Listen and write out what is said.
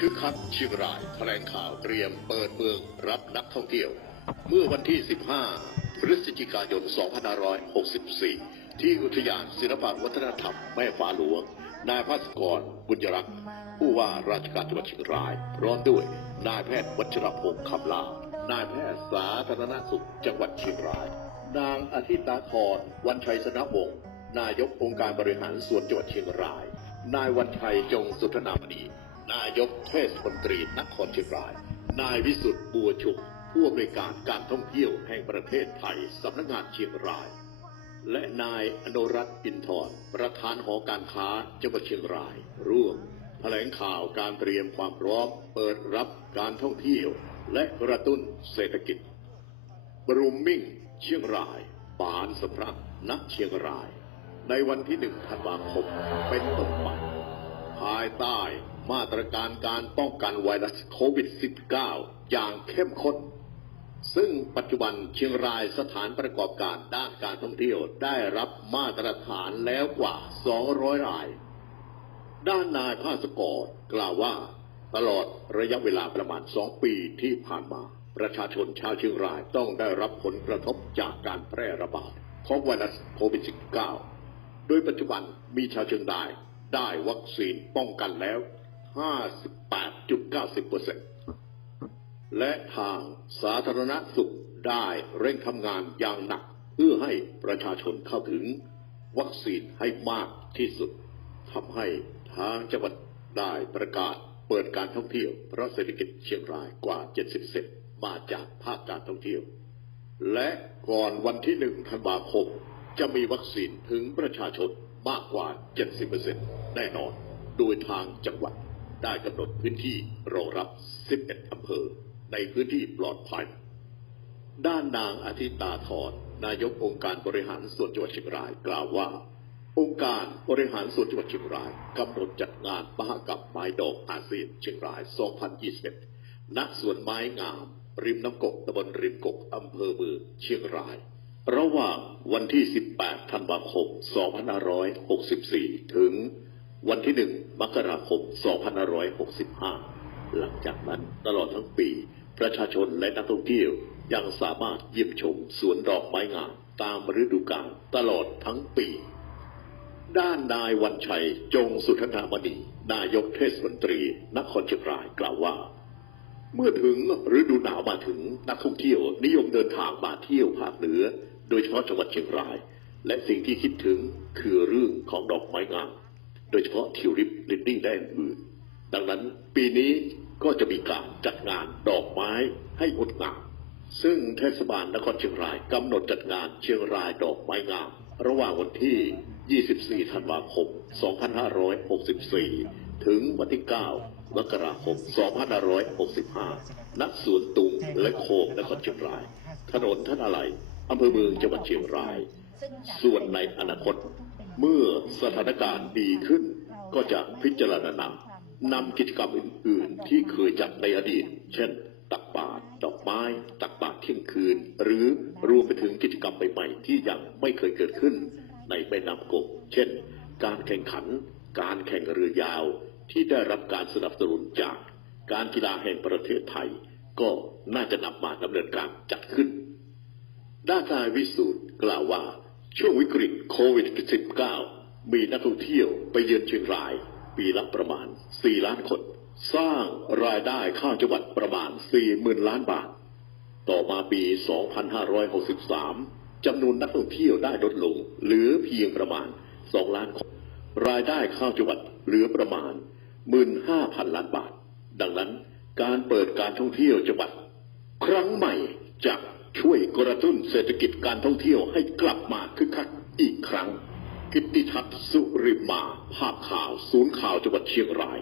คักเชียงรายแถลงข่าวเตรียมเปิดเมืองรับนักท่องเที่ยว เมื่อวันที่ 15 พฤศจิกายน 2564 ที่อุทยานศิลปวัฒนธรรมแม่ฟ้าหลวง นายภาสกรบุญยรักษ์ผู้ว่าราชการจังหวัดเชียงราย พร้อมด้วยนายแพทย์วัชรพงศ์คำลา นายแพทย์สาธารณสุขจังหวัดเชียงราย นางอาทิตาธรวันชัยสนวงศ์นายกองค์การบริหารส่วนจังหวัดเชียงราย นายวันชัยจงสุธนามณี นายกเทศมนตรีนครเชียงราย นายวิสุทธ์บัวชุกผู้อำนวยการการท่องเที่ยวแห่งประเทศไทยสำนักงานเชียงราย และนายอนุรัตน์อินทร์ประธานหอการค้าจังหวัดเชียงราย ร่วมแถลงข่าวการเตรียมความพร้อม เปิดรับการท่องเที่ยว และกระตุ้นเศรษฐกิจบรูมมิ่ง เชียงราย ปานสำรักนักเชียงราย ในวันที่หนึ่งธันวาคมเป็นต้นไป ภายใต้มาตรการการป้องกันไวรัสโควิด -19 อย่างเข้มข้น ซึ่งปัจจุบันเชียงรายสถานประกอบการด้านการท่องเที่ยวได้รับมาตรฐานแล้วกว่า 200 ราย ด้านนายภาสกรกล่าวว่า ตลอดระยะเวลาประมาณ 2 ปีที่ผ่านมา ประชาชนชาวเชียงรายต้องได้รับผลกระทบจากการแพร่ระบาดของไวรัสโควิด -19 โดยปัจจุบันมีชาวเชียงราย ได้วัคซีนป้องกันแล้ว 58.90%และทางสาธารณสุขได้เร่งทำงานอย่างหนัก เพื่อให้ประชาชนเข้าถึงวัคซีนให้มากที่สุดทำให้ทางจังหวัดได้ประกาศเปิดการท่องเที่ยวเพราะเศรษฐกิจเชียงรายกว่า 70เซนมาจากภาคการท่องเที่ยว และก่อนวันที่หนึ่งธันวาคมจะมีวัคซีนถึงประชาชน มากกว่า 70%แน่นอน โดยทางจังหวัดได้กำหนดพื้นที่รองรับ 11 อำเภอ ในพื้นที่ปลอดภัย ด้านนางอาทิตาธรนายกองค์การบริหารส่วนจังหวัดเชียงรายกล่าวว่า องค์การบริหารส่วนจังหวัดเชียงรายกำหนดจัดงานมหกรรมไม้ดอกอาเซียนเชียงราย 2021 ณ สวนไม้งาม ริมน้ำกกตำบลริมกกอำเภอเมืองเชียงราย ระหว่างวันที่ 18 ธันวาคม 2564 ถึงวันที่ 1 มกราคม 2565 หลังจากนั้นตลอดทั้งปี ประชาชนและนักท่องเที่ยวยังสามารถเยี่ยมชมสวนดอกไม้งามตามฤดูกาลตลอดทั้งปี ด้านนายวันชัยจงสุธนามณีนายกเทศมนตรีนครเชียงรายกล่าวว่า เมื่อถึงฤดูหนาวมาถึงนักท่องเที่ยวนิยมเดินทางมาเที่ยวภาคเหนือ โดยเฉพาะจังหวัดเชียงราย และสิ่งที่คิดถึงคือเรื่องของดอกไม้งามโดยเฉพาะทิวลิปลินดี้งและอื่นๆดังนั้นปีนี้ก็จะมีการจัดงานดอกไม้ให้งดงามซึ่งเทศบาลนครเชียงรายกำหนดจัดงานเชียงรายดอกไม้งาม ระหว่างวันที่ 24 ธันวาคม 2564 ถึงวันที่ 9 มกราคม 2565 ณ สวนตุงและโคกนครเชียงราย ถนนท่านอะไร อำเภอเมืองจังหวัดเชียงราย ส่วนในอนาคต เมื่อสถานการณ์ดีขึ้น ก็จะพิจารณานำนำกิจกรรมอื่น ๆ ที่เคยจัดในอดีต เช่น ตักบาตรดอกไม้ ตักบาตรเที่ยงคืน หรือรวมไปถึงกิจกรรมใหม่ๆที่ยังไม่เคยเกิดขึ้น ในแม่น้ำกกเช่น การแข่งขัน การแข่งเรือยาวที่ได้รับการสนับสนุนจากการกีฬาแห่งประเทศไทย ก็น่าจะนำมาดำเนินการจัดขึ้น ด้านนายวิสูตรกล่าวว่า ช่วงวิกฤตโควิด -19 มีนักท่องเที่ยวไปเยือนเชียงราย ปีละประมาณ 4 ล้านคน สร้างรายได้ข้าจังหวัดประมาณ 40,000 ล้านบาท ต่อมาปี 2563 จำนวนนักท่องเที่ยวได้ลดลง เหลือเพียงประมาณ 2 ล้านคน รายได้ข้าจังหวัดเหลือประมาณ 15,000 ล้านบาท ดังนั้นการเปิดการท่องเที่ยวจังหวัด ครั้งใหม่จะ ช่วยกระตุ้นเศรษฐกิจการท่องเที่ยวให้กลับมาคึกคักอีกครั้ง กิตติทัศน์สุริมา ภาพข่าว ศูนย์ข่าวจังหวัดเชียงราย